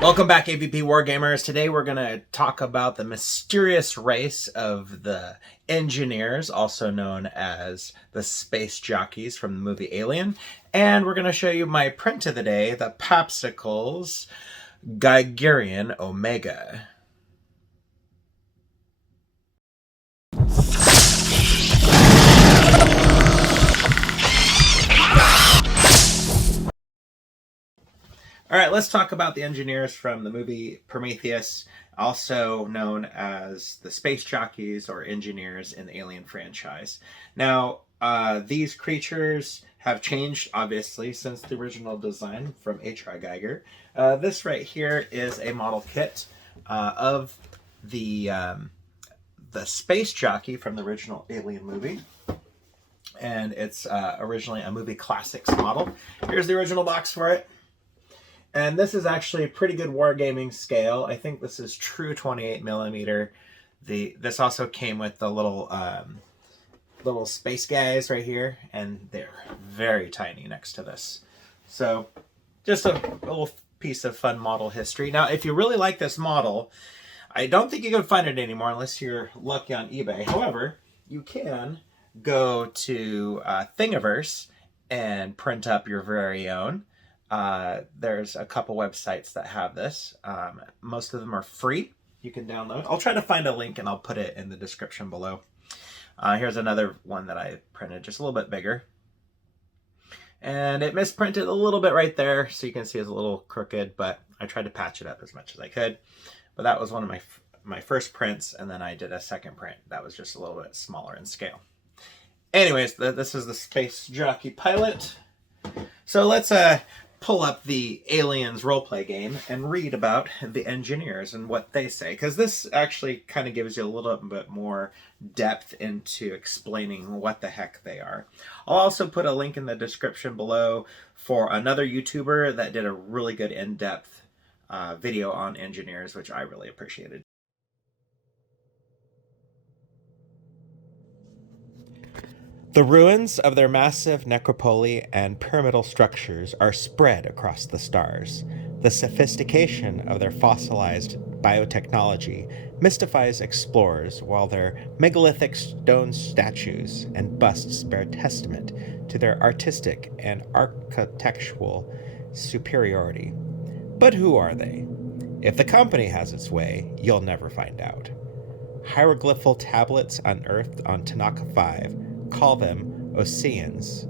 Welcome back, AVP Wargamers. Today we're going to talk about the mysterious race of the engineers, also known as the space jockeys from the movie Alien. And we're going to show you my print of the day, the Papsikles Omega. All right, let's talk about the engineers from the movie Prometheus, also known as the space jockeys or engineers in the Alien franchise. Now, these creatures have changed, obviously, since the original design from H.R. Giger. This right here is a model kit of the space jockey from the original Alien movie. And it's originally a movie classics model. Here's the original box for it. And this is actually a pretty good wargaming scale. I think this is true 28 millimeter. This also came with the little space guys right here, and they're very tiny next to this. So just a little piece of fun model history. Now, if you really like this model, I don't think you can find it anymore unless you're lucky on eBay. However, you can go to Thingiverse and print up your very own. There's a couple websites that have this. Most of them are free. You can download. I'll try to find a link and I'll put it in the description below. Here's another one that I printed, just a little bit bigger. And it misprinted a little bit right there, so you can see it's a little crooked, but I tried to patch it up as much as I could. But that was one of my first prints, and then I did a second print that was just a little bit smaller in scale. Anyways, this is the Space Jockey Pilot. So let's pull up the Aliens roleplay game and read about the engineers and what they say, because this actually kind of gives you a little bit more depth into explaining what the heck they are. I'll also put a link in the description below for another YouTuber that did a really good in-depth video on engineers, which I really appreciated. The ruins of their massive necropoli and pyramidal structures are spread across the stars. The sophistication of their fossilized biotechnology mystifies explorers, while their megalithic stone statues and busts bear testament to their artistic and architectural superiority. But who are they? If the company has its way, you'll never find out. Hieroglyphal tablets unearthed on Tanaka 5 call them Oseans.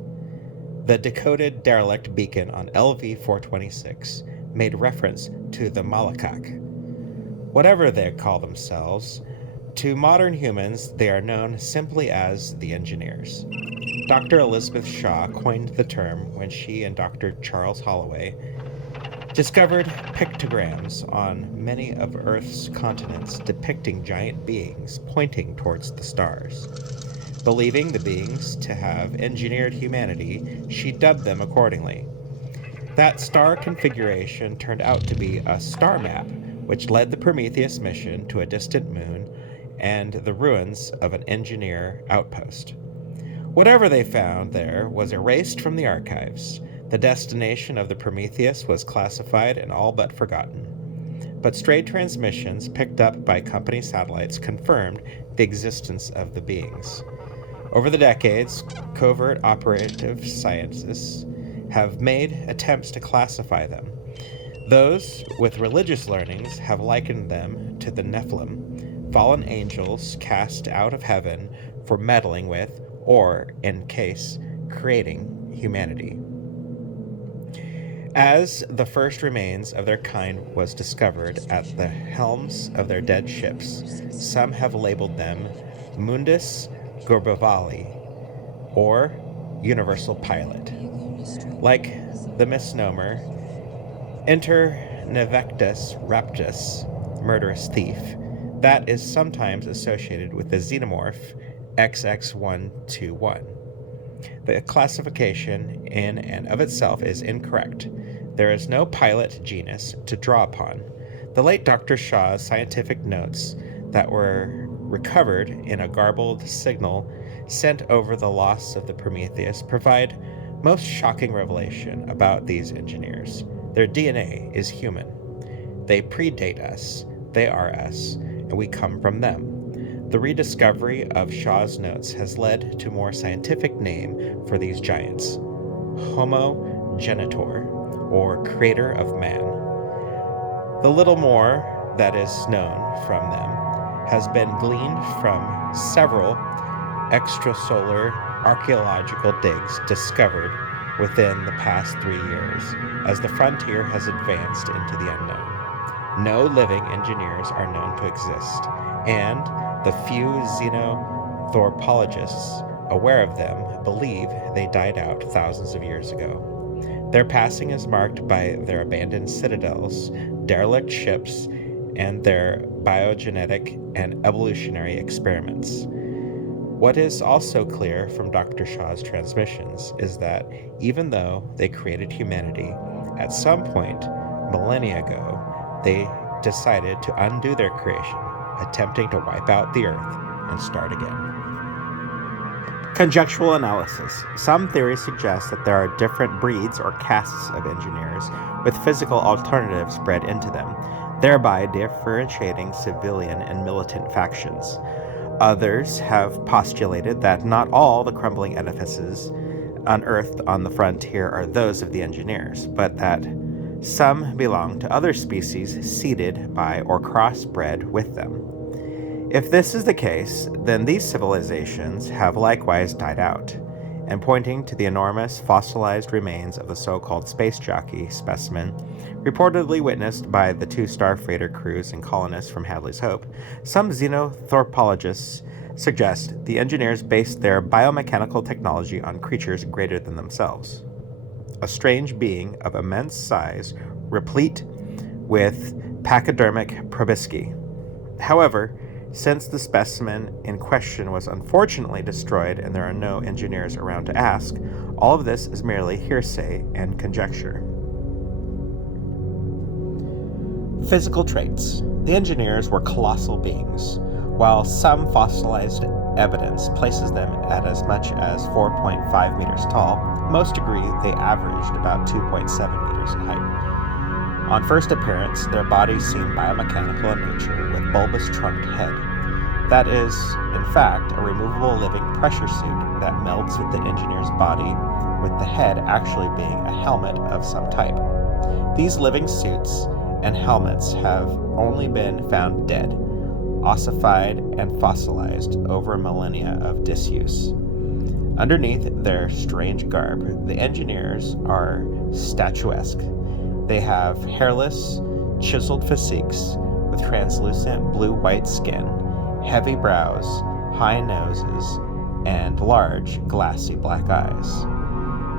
The decoded derelict beacon on LV-426 made reference to the Malakak. Whatever they call themselves, to modern humans they are known simply as the engineers. Dr. Elizabeth Shaw coined the term when she and Dr. Charles Holloway discovered pictograms on many of Earth's continents depicting giant beings pointing towards the stars. Believing the beings to have engineered humanity, she dubbed them accordingly. That star configuration turned out to be a star map, which led the Prometheus mission to a distant moon and the ruins of an engineer outpost. Whatever they found there was erased from the archives. The destination of the Prometheus was classified and all but forgotten. But stray transmissions picked up by company satellites confirmed the existence of the beings. Over the decades, covert operative scientists have made attempts to classify them. Those with religious learnings have likened them to the Nephilim, fallen angels cast out of heaven for meddling with, or, in case, creating humanity. As the first remains of their kind was discovered at the helms of their dead ships, some have labeled them Mundus Gorbavali, or Universal Pilot. Like the misnomer Inter Nevectus Raptus, Murderous Thief, that is sometimes associated with the xenomorph XX121. The classification in and of itself is incorrect. There is no pilot genus to draw upon. The late Dr. Shaw's scientific notes that were recovered in a garbled signal sent over the loss of the Prometheus provide most shocking revelation about these engineers. Their DNA is human. They predate us, they are us, and we come from them. The rediscovery of Shaw's notes has led to a more scientific name for these giants, Homo genitor, or creator of man. The little more that is known from them has been gleaned from several extrasolar archaeological digs discovered within the past 3 years, as the frontier has advanced into the unknown. No living engineers are known to exist, and the few xenoanthropologists aware of them believe they died out thousands of years ago. Their passing is marked by their abandoned citadels, derelict ships, and their biogenetic and evolutionary experiments. What is also clear from Dr. Shaw's transmissions is that even though they created humanity, at some point, millennia ago, they decided to undo their creation, attempting to wipe out the Earth and start again. Conjectural analysis. Some theories suggest that there are different breeds or castes of engineers with physical alternatives bred into them, thereby differentiating civilian and militant factions. Others have postulated that not all the crumbling edifices unearthed on the frontier are those of the engineers, but that some belong to other species seeded by or crossbred with them. If this is the case, then these civilizations have likewise died out, and pointing to the enormous fossilized remains of the so-called space jockey specimen, reportedly witnessed by the 2 starfreighter crews and colonists from Hadley's Hope, some xenoanthropologists suggest the engineers based their biomechanical technology on creatures greater than themselves. A strange being of immense size, replete with pachydermic proboscis. However, since the specimen in question was unfortunately destroyed and there are no engineers around to ask, all of this is merely hearsay and conjecture. Physical traits. The engineers were colossal beings. While some fossilized evidence places them at as much as 4.5 meters tall, most agree they averaged about 2.7 meters in height. On first appearance, their bodies seem biomechanical in nature, with bulbous trunked head. That is, in fact, a removable living pressure suit that melds with the engineer's body, with the head actually being a helmet of some type. These living suits and helmets have only been found dead, ossified and fossilized over millennia of disuse. Underneath their strange garb, the engineers are statuesque. They have hairless, chiseled physiques with translucent blue-white skin, heavy brows, high noses, and large, glassy black eyes.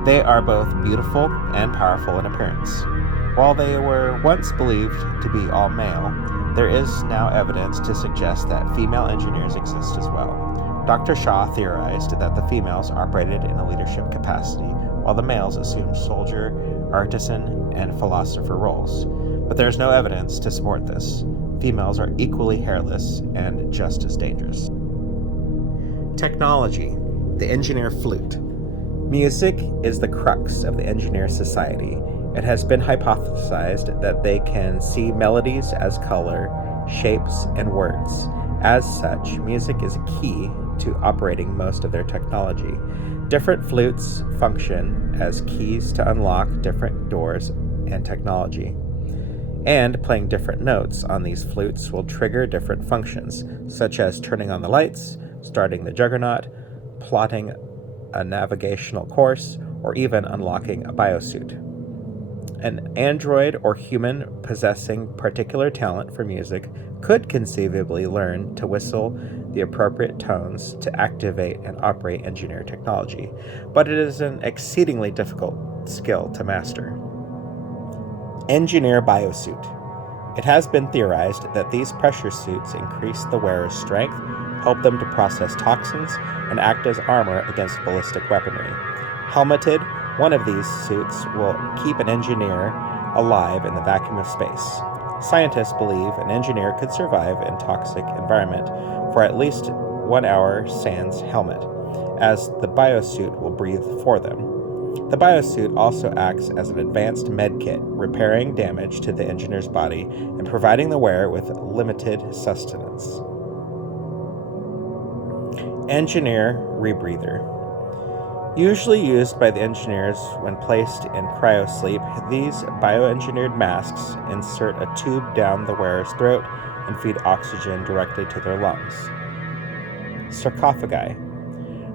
They are both beautiful and powerful in appearance. While they were once believed to be all male, there is now evidence to suggest that female engineers exist as well. Dr. Shaw theorized that the females operated in a leadership capacity, while the males assumed soldier, artisan, and philosopher roles. But there is no evidence to support this. Females are equally hairless and just as dangerous. Technology. The engineer flute. Music is the crux of the engineer society. It has been hypothesized that they can see melodies as color, shapes, and words. As such, music is a key to operating most of their technology. Different flutes function as keys to unlock different doors and technology. And playing different notes on these flutes will trigger different functions, such as turning on the lights, starting the juggernaut, plotting a navigational course, or even unlocking a biosuit. An android or human possessing particular talent for music could conceivably learn to whistle the appropriate tones to activate and operate engineer technology, but it is an exceedingly difficult skill to master. Engineer biosuit. It has been theorized that these pressure suits increase the wearer's strength, help them to process toxins, and act as armor against ballistic weaponry. Helmeted, one of these suits will keep an engineer alive in the vacuum of space. Scientists believe an engineer could survive in toxic environment for at least 1 hour sans helmet, as the biosuit will breathe for them. The biosuit also acts as an advanced medkit, repairing damage to the engineer's body and providing the wearer with limited sustenance. Engineer Rebreather. Usually used by the engineers when placed in cryosleep, these bioengineered masks insert a tube down the wearer's throat and feed oxygen directly to their lungs. Sarcophagi.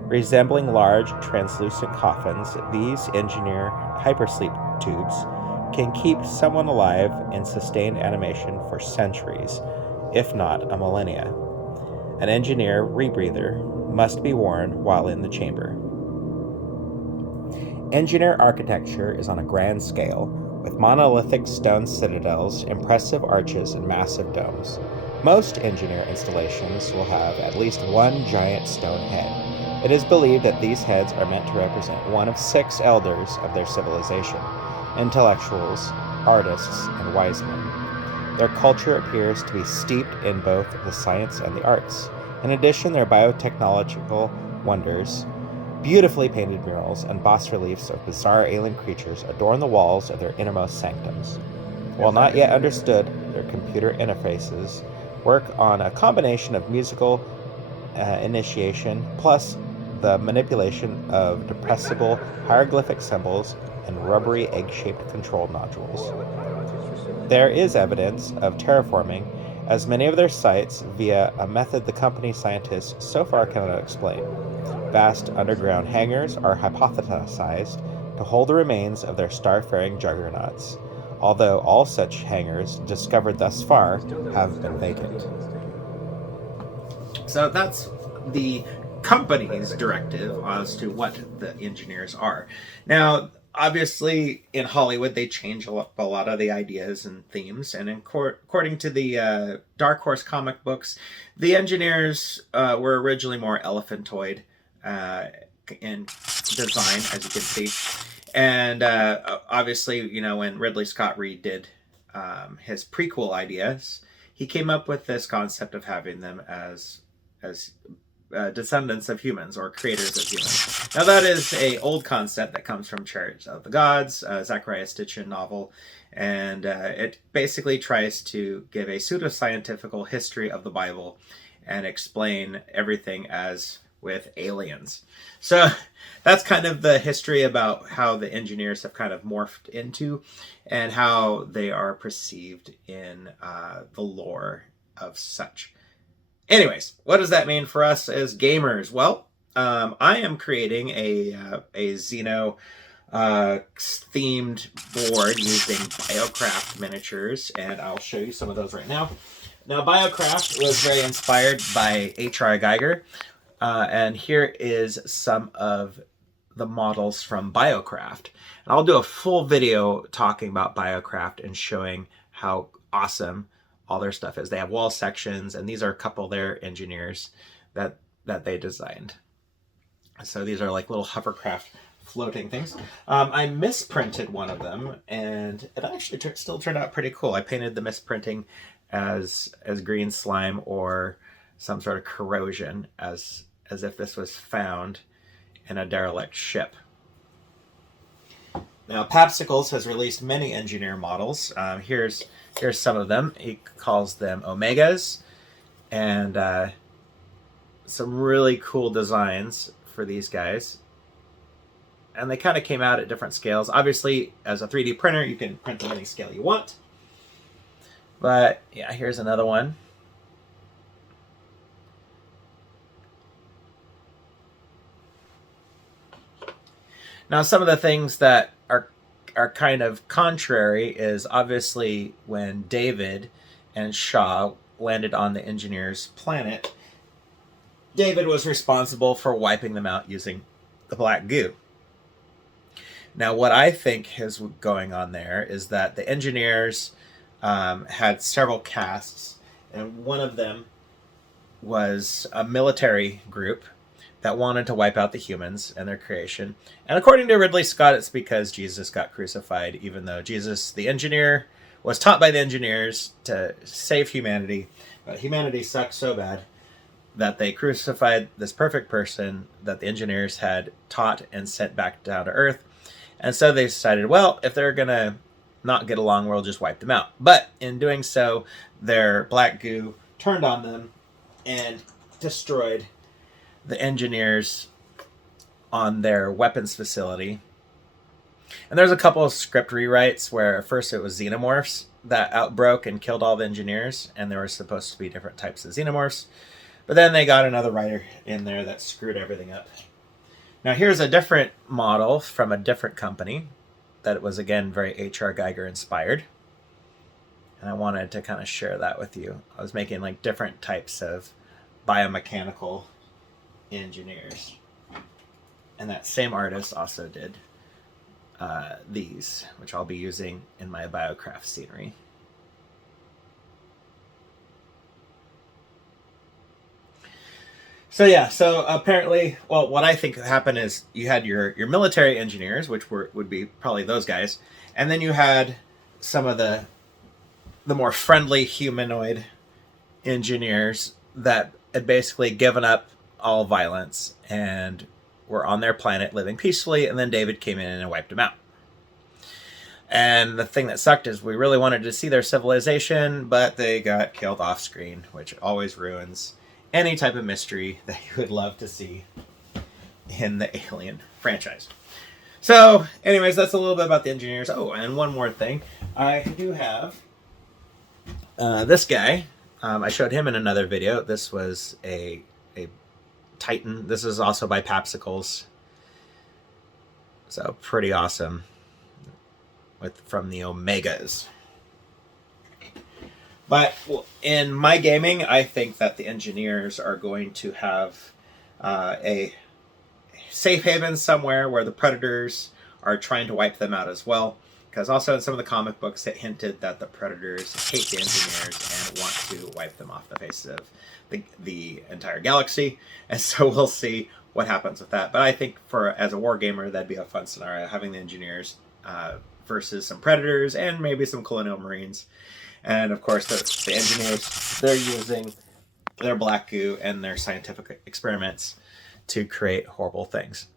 Resembling large, translucent coffins, these engineer hypersleep tubes can keep someone alive in sustained animation for centuries, if not a millennia. An engineer rebreather must be worn while in the chamber. Engineer architecture is on a grand scale, with monolithic stone citadels, impressive arches, and massive domes. Most engineer installations will have at least one giant stone head. It is believed that these heads are meant to represent one of 6 elders of their civilization: intellectuals, artists, and wise men. Their culture appears to be steeped in both the science and the arts. In addition, their biotechnological wonders, beautifully painted murals, and bas-reliefs of bizarre alien creatures adorn the walls of their innermost sanctums. While not yet understood, their computer interfaces work on a combination of musical initiation plus the manipulation of depressible hieroglyphic symbols and rubbery egg-shaped control nodules. There is evidence of terraforming as many of their sites via a method the company scientists so far cannot explain. Vast underground hangars are hypothesized to hold the remains of their starfaring juggernauts, although all such hangars discovered thus far have been vacant. So that's the company's directive as to what the engineers are. Now, obviously, in Hollywood, they change a lot of the ideas and themes. And according to the Dark Horse comic books, the engineers were originally more elephantoid in design, as you can see. And obviously, you know, when Ridley Scott redid his prequel ideas, he came up with this concept of having them as descendants of humans, or creators of humans. Now, that is a old concept that comes from Chariots of the Gods, Zechariah Stitchin novel, and it basically tries to give a pseudoscientific history of the Bible and explain everything as with aliens. So that's kind of the history about how the engineers have kind of morphed into and how they are perceived in the lore of such. Anyways, what does that mean for us as gamers? Well, I am creating a Xeno themed board using BioCraft miniatures, and I'll show you some of those right now. Now, BioCraft was very inspired by H.R. Geiger, and here is some of the models from BioCraft. And I'll do a full video talking about BioCraft and showing how awesome all their stuff is. They have wall sections, and these are a couple of their engineers that they designed. So these are like little hovercraft floating things. I misprinted one of them, and it actually still turned out pretty cool. I painted the misprinting as green slime or some sort of corrosion, as if this was found in a derelict ship. Now, Papsikles has released many engineer models. Here's some of them. He calls them Omegas, and some really cool designs for these guys. And they kind of came out at different scales. Obviously, as a 3D printer, you can print to any scale you want. But yeah, here's another one. Now, some of the things that are kind of contrary is obviously when David and Shaw landed on the engineer's planet, David was responsible for wiping them out using the black goo. Now, what I think is going on there is that the engineers had several castes, and one of them was a military group that wanted to wipe out the humans and their creation. And according to Ridley Scott, it's because Jesus got crucified, even though Jesus, the engineer, was taught by the engineers to save humanity. But humanity sucked so bad that they crucified this perfect person that the engineers had taught and sent back down to Earth. And so they decided, well, if they're going to not get along, we'll just wipe them out. But in doing so, their black goo turned on them and destroyed the engineers on their weapons facility. And there's a couple of script rewrites where at first it was xenomorphs that outbroke and killed all the engineers, and there were supposed to be different types of xenomorphs. But then they got another writer in there that screwed everything up. Now here's a different model from a different company that was, again, very H.R. Geiger inspired. And I wanted to kind of share that with you. I was making like different types of biomechanical engineers. And that same artist also did these, which I'll be using in my BioCraft scenery. So yeah, so apparently, well, what I think happened is you had your military engineers, which would be probably those guys, and then you had some of the more friendly humanoid engineers that had basically given up all violence and were on their planet living peacefully, and then David came in and wiped them out. And the thing that sucked is we really wanted to see their civilization, but they got killed off screen, which always ruins any type of mystery that you would love to see in the Alien franchise. So, anyways, that's a little bit about the engineers. Oh, and one more thing. I do have this guy. I showed him in another video. This was a Titan. This is also by Papsikles. So, pretty awesome. From the Omegas. But in my gaming, I think that the engineers are going to have a safe haven somewhere where the predators are trying to wipe them out as well. Because also in some of the comic books, it hinted that the predators hate the engineers and want to wipe them off the face of the entire galaxy. And so we'll see what happens with that. But I think as a wargamer, that'd be a fun scenario, having the engineers versus some predators and maybe some colonial marines. And of course, the engineers, they're using their black goo and their scientific experiments to create horrible things.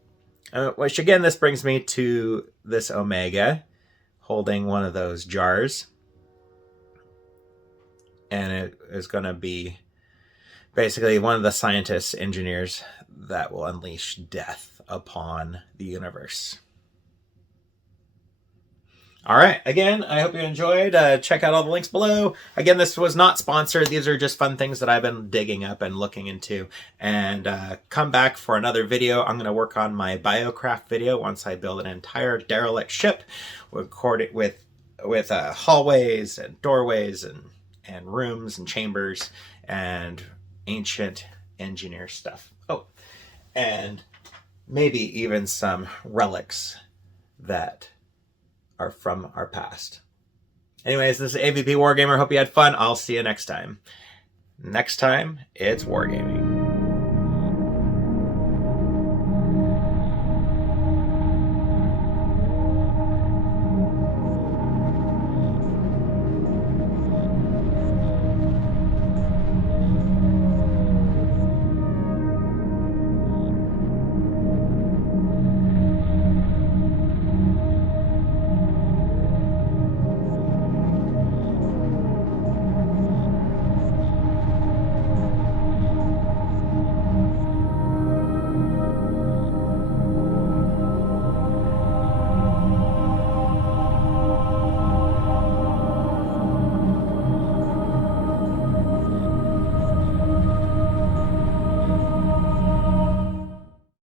Which again, this brings me to this Omega holding one of those jars. And it is going to be basically one of the scientists, engineers that will unleash death upon the universe. All right. Again, I hope you enjoyed. Check out all the links below. Again, this was not sponsored. These are just fun things that I've been digging up and looking into. And come back for another video. I'm going to work on my BioCraft video once I build an entire derelict ship. Record it with hallways and doorways and rooms and chambers and ancient engineer stuff. Oh, and maybe even some relics that are from our past. Anyways, this is AVP Wargamer. Hope you had fun. I'll see you next time. Next time, it's Wargaming.